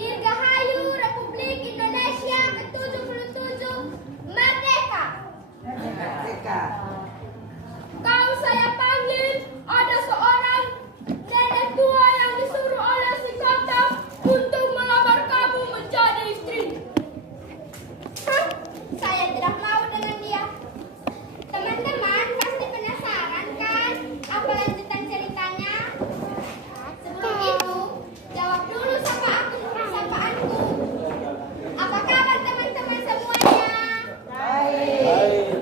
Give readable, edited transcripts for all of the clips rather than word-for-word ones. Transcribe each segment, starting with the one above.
Dirgahayu Republik Indonesia ke-77 Merdeka. Merdeka. Kau saya panggil, ada seorang nenek tua yang disuruh oleh si kota untuk melamar kamu menjadi istri. Hah? Saya tidak mau dengan dia. Teman-teman pasti penasaran kan apa lanjutan ceritanya? Sebelum itu, jawab dulu sapaanku. Apa kabar teman-teman semuanya? Baik.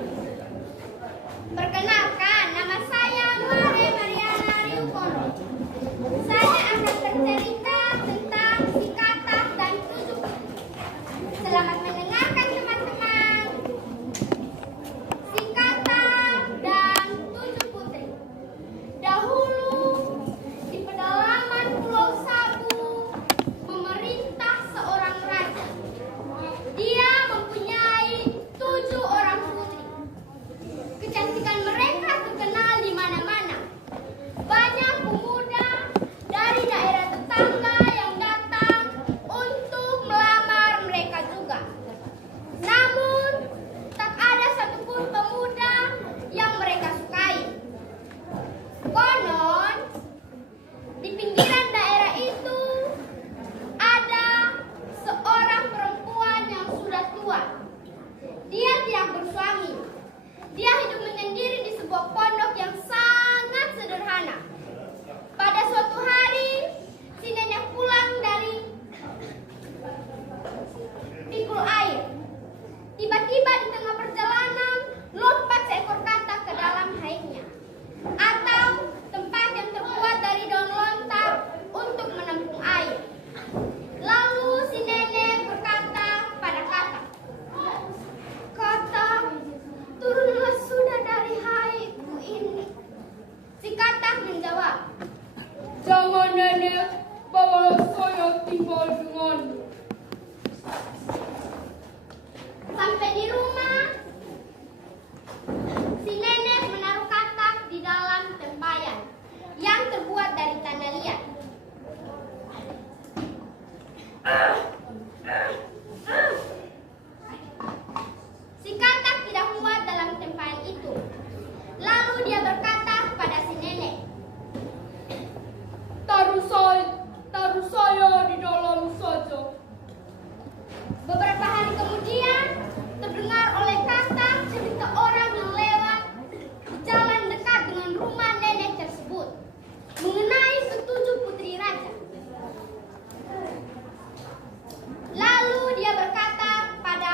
Perkenalkan, nama saya Mare Mariana Ryukono. Saya akan bercerita tentang si Katak dan 7 putri. Selamat mendengarkan teman-teman. Si Katak dan 7 putri. Dahulu di pedalaman Pulau Sabu memerintah seorang raja. Dia mempunyai 7 orang putri. Kecantikan mereka terkenal di mana-mana. Banyak pemuda dari daerah tetangga yang datang untuk melamar mereka juga. Namun, tak ada satupun pemuda yang mereka sukai. Konon, di pinggiran daerah itu ada seorang perempuan yang sudah tua. Dia tidak bersuami. Dia hidup menyendiri di sebuah pondok yang sangat sederhana. Pada suatu hari, si nenek pulang dari pikul air. Tiba-tiba di tengah perjalanan, lompat seekor katak ke dalam airnya. Atau tempat yang terbuat dari daun lontar untuk menampung air. Lalu si nenek berkata pada katak, "Katak, turunlah sudah dari airku ini." Si katak menjawab, "Jangan nenek, bawalah saya tinggal denganmu." Sampai di rumah, si nenek menaruh katak di dalam tempayan yang terbuat dari tanah liat. Si katak tidak muat dalam tempayan itu. Lalu dia berkata kepada si nenek, Taruh saya di dalam saja." beberapa hari kemudian terdengar oleh katak cerita orang yang lewat di jalan dekat dengan rumah nenek tersebut mengenai ke-7 putri raja. Lalu dia berkata pada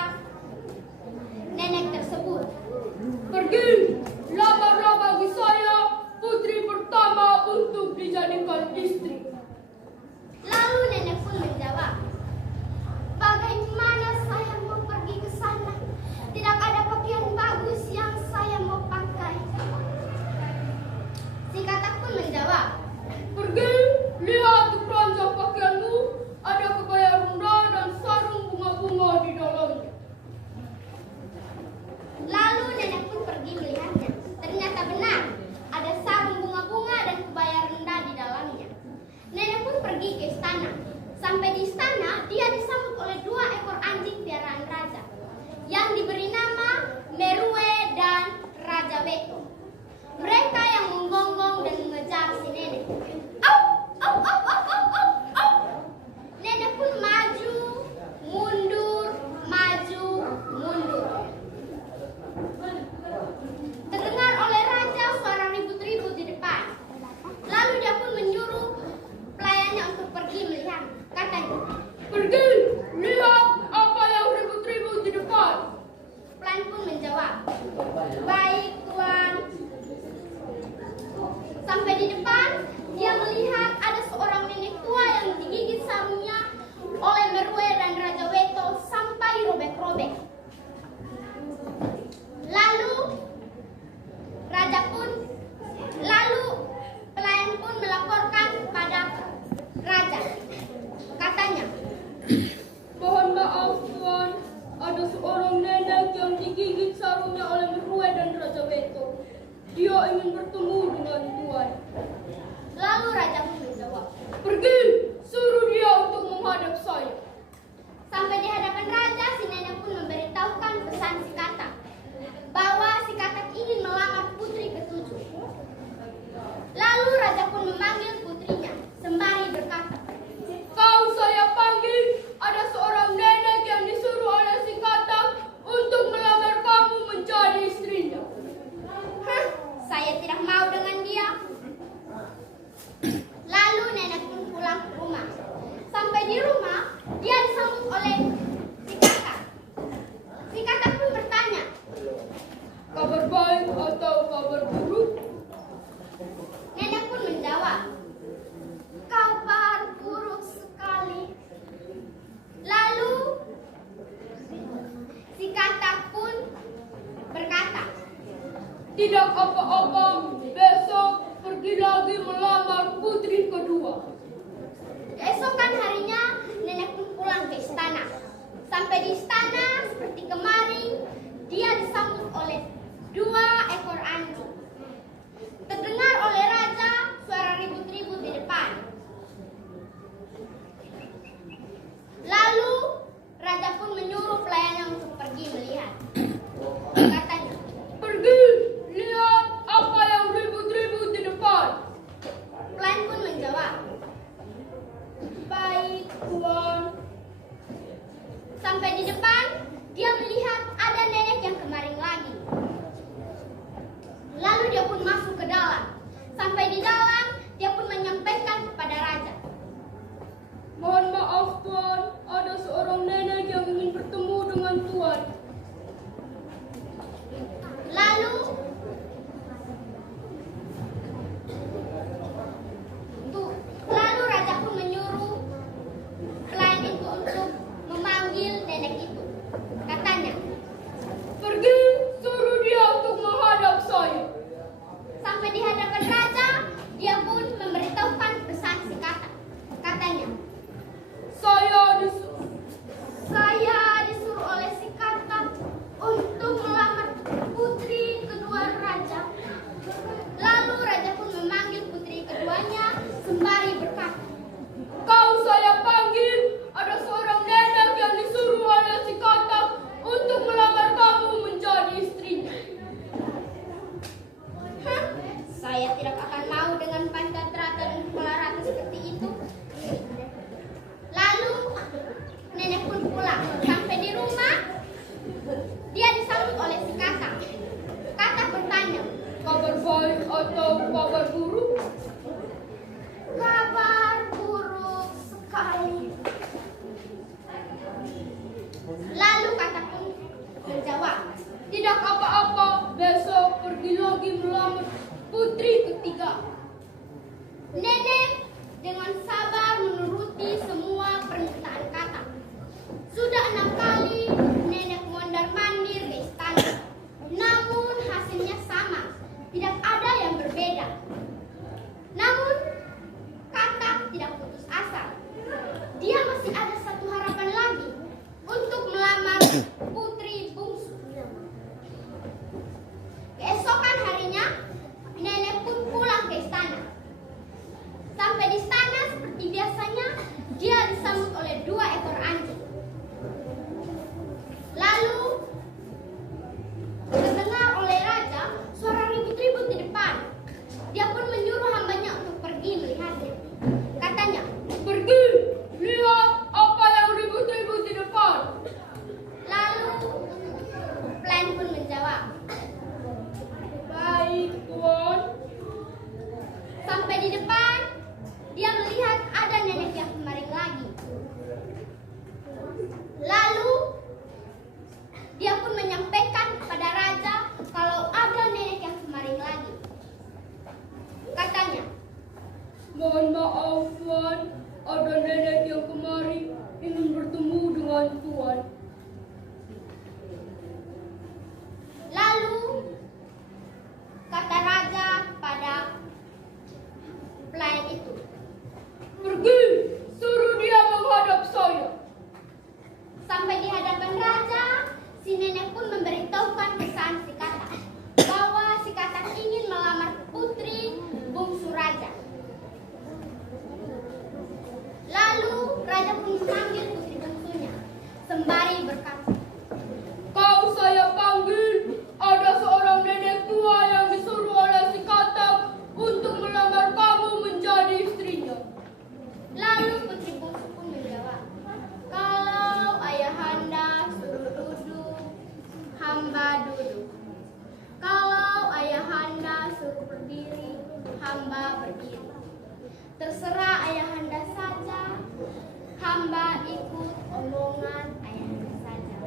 nenek tersebut, "Pergi, lamarlah bagi saya putri pertama untuk dijadikan istri." Lalu nenek pun menjawab, "Bagaimana saya mau pergi ke sana? Tidak ada pakaian bagus yang saya mau pakai." Si katak pun menjawab, "Pergi, lihat di keranjang pakaianmu, ada kebaya runda dan sarung bunga-bunga di dalamnya." lalu nenek pun pergi melihatnya. Ternyata benar, ada sarung bunga-bunga dan kebaya rendah di dalamnya. Nenek pun pergi ke istana. Sampai di istana, dia disambut oleh 2 ekor anjing piaraan raja yang diberi nama Merue dan Raja Beto. Mereka yang menggonggong dan mengejar si nenek. Au, au, au, au, au, au, au. Nenek pun maju, mundur, maju, mundur. Terdengar oleh raja suara ribut-ribut di depan. Lalu dia pun menyuruh pelayannya untuk pergi melihat. Katanya, "Pergi, lihat apa yang ribut-ribut di depan." pelayan pun menjawab, "Baik, Tuan." Sampai di depan, dia melihat ada seorang nenek tua yang digigit sarungnya oleh Merue dan Raja Weto sampai robek-robek. Lalu pelayan pun melaporkan kepada raja. Katanya, "Mohon maaf Tuan, ada seorang nenek yang digigit sarungnya oleh Merue dan Raja Beto. Dia ingin bertemu dengan Tuan." lalu raja pun menjawab, "Pergi, suruh dia untuk menghadap saya." disambut oleh si kakak. Si kakak pun bertanya, Kabar baik atau kabar buruk? nenek pun menjawab, kabar buruk sekali. Lalu si kakak pun berkata, Tidak apa-apa, besok pergi lagi melamar putri kedua. keesokan harinya nenek pun pulang ke istana. Sampai di istana seperti kemarin, dia disambut oleh 2 ekor anjing. Terdengar oleh raja suara ribut-ribut di depan. Lalu raja pun menyuruh pelayannya untuk pergi melihat. Katanya, Pergi, lihat apa yang ribut-ribut di depan. pelayan pun menjawab, Baik, Tuan. sampai di depan dia melihat ada nenek yang kemarin lagi. Lalu dia pun masuk ke dalam. Sampai di dalam dia pun menyampaikan kepada raja, Mohon maaf, Tuan. Ada seorang nenek yang ingin bertemu dengan Tuan. Lalu raja pun menyuruh pelayan itu untuk memanggil nenek itu. Katanya, Pergi, suruh dia untuk menghadap saya. sampai di hadapan raja, dia pun memberitahukan pesan si kakak. Katanya, saya disuruh oleh si kakak untuk melamar putri kedua raja. Lalu raja pun memanggil putri keduanya sembari berkata, Kau saya panggil, ada seorang nenek yang disuruh oleh si katak untuk melamar kamu menjadi istrinya. "Hah, saya tidak akan mau dengan pancatrata dan kepala rata seperti itu." Lalu nenek pun pulang. Sampai di rumah, dia disambut oleh si kakak. Kakak bertanya, Kabar baik atau kabar buruk? kabar buruk sekali. Lalu kakak pun menjawab, Tidak apa-apa, besok pergi lagi melamar putri ketiga. nenek dengan sabar menuruti semua permintaan kakak. Sudah 6 kali nenek mondar-mandir ke istana. Namun hasilnya sama, tidak ada yang berbeda. Namun kakak tidak putus asa. Dia masih ada satu harapan lagi untuk melamar putri bungsu. Keesokan harinya, nenek pun pulang ke istana. Sampai di istana seperti biasanya, dia disambut oleh 2 ekor anjing. Lalu terdengar oleh raja suara ribut-ribut di depan. Dia pun menyuruh hambanya untuk pergi melihatnya. Katanya, Pergi, lihat apa yang ribut-ribut di depan. lalu pelayan pun menjawab, Baik, Tuan. sampai di depan dia melihat ada nenek yang kemarin lagi. Lalu dia pun menyampaikan kepada raja kalau ada nenek yang kemarin lagi. Katanya, Mohon maaf, Tuan. Ada nenek yang kemarin ingin bertemu dengan Tuan. lalu kata raja pada pelayan itu, Pergi, suruh dia menghadap saya. sampai di hadapan raja, si nenek pun memberitahukan pesan si kakak bahwa si kakak ingin melamar putri bungsu raja. Lalu raja pun memanggil putri bungsunya sembari berkata, Kau saya panggil, ada seorang nenek tua yang disuruh oleh si katak untuk melamar kamu menjadi istrinya. lalu putri bungsu pun menjawab, kalau ayahanda suruh duduk, hamba duduk. Kalau ayahanda suruh berdiri, hamba berdiri. Terserah ayahanda saja, hamba hamba ikut omongan ayahnya saja.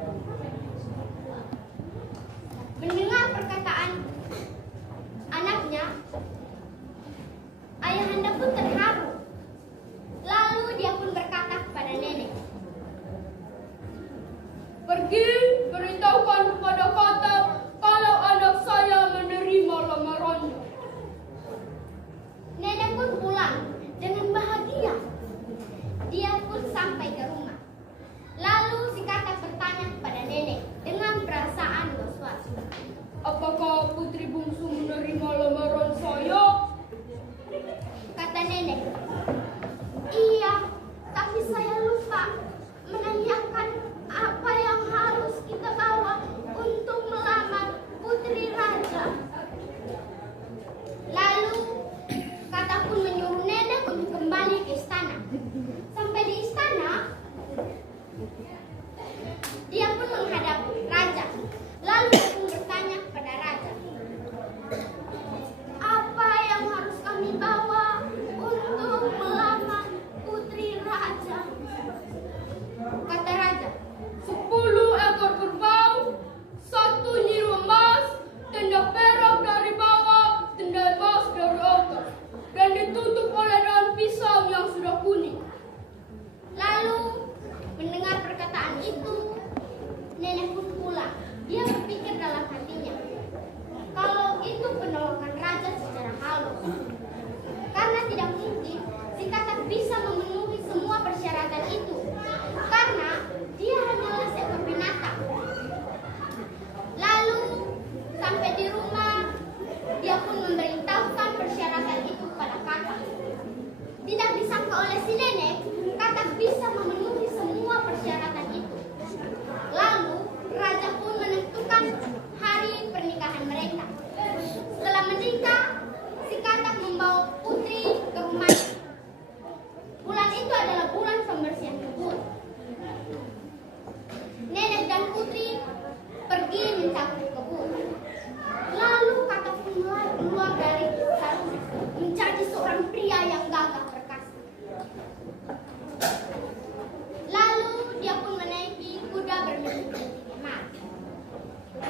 Mendengar perkataan anaknya, ayahanda pun terharu. Lalu dia pun berkata kepada nenek, "Pergi beritahukan kepada Katab kalau anak saya menerima lamarannya." Nenek pun pulang dengan bahagia. Dia pun sampai ke rumah. Lalu si Katab bertanya kepada nenek dengan perasaan was-was, "Apakah putri bungsu menerima lamaran saya?" Kata nenek, "Iya, tapi saya lupa menanyakan apa yang harus kita bawa untuk melamar putri raja." Lalu Katab pun menyuruh nenek untuk kembali ke istana. Sampai di istana, dia pun menghadap raja. Lalu dia pun bertanya kepada raja, "Apa yang harus kami bawa untuk melamar putri raja?" Kata raja, 10 ekor kerbau, 1 nyiru emas, tenda perak dari bawah, tenda emas dari atas, dan ditutup oleh daun pisang yang sudah kuning. Lalu mendengar perkataan itu, nenek pun pulang. Dia berpikir dalam hatinya, kalau itu penolakan raja secara halus. Karena tidak mungkin si Katab bisa memenuhi semua persyaratan itu. Karena dia hanyalah seekor binatang. Lalu sampai di rumah, dia pun memberitahukan persyaratan itu kepada Katab. Tidak disangka oleh si nenek, Katab bisa memenuhi semua persyaratan itu. Lalu raja pun menentukan hari pernikahan mereka. Setelah menikah, si Katab membawa putri ke rumahnya. Bulan itu adalah bulan pembersihan kebun. Nenek dan putri pergi mencabut kebun. Lalu Katab pun keluar dari sarungnya menjadi seorang pria yang gagah perkasa. Lalu dia pun menaiki kuda berbentuk emas.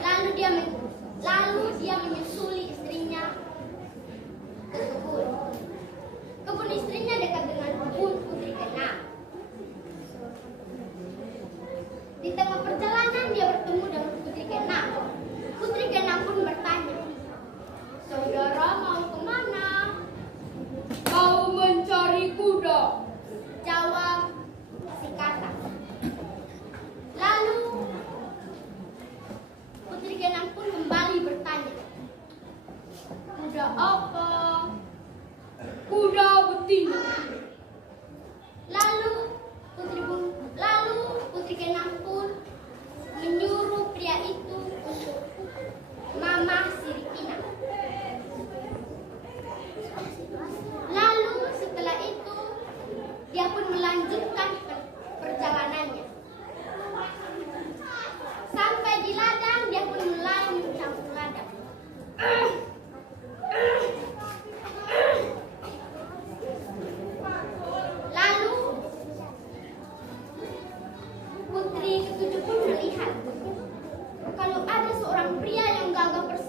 Lalu dia menyusuli istrinya ke kebun. Kebun istrinya dekat dengan kebun putri keenam. Di tengah perjalanan dia bertemu dengan putri keenam. Putri keenam pun bertanya, "Saudara mau kemana?" "Mau mencari kuda." Jawab si Katab. Lalu putri keenam pun kembali bertanya, "Kuda apa?" "Kuda betina." Lalu putri keenam pun menyuruh pria itu untuk mamah Sirikina. Lalu setelah itu dia pun melanjutkan perjalanannya. Sampai di ladang, dia pun mulai mencampur ladang. Lalu putri ketujuh pun melihat kalau ada seorang pria yang gagah perkasa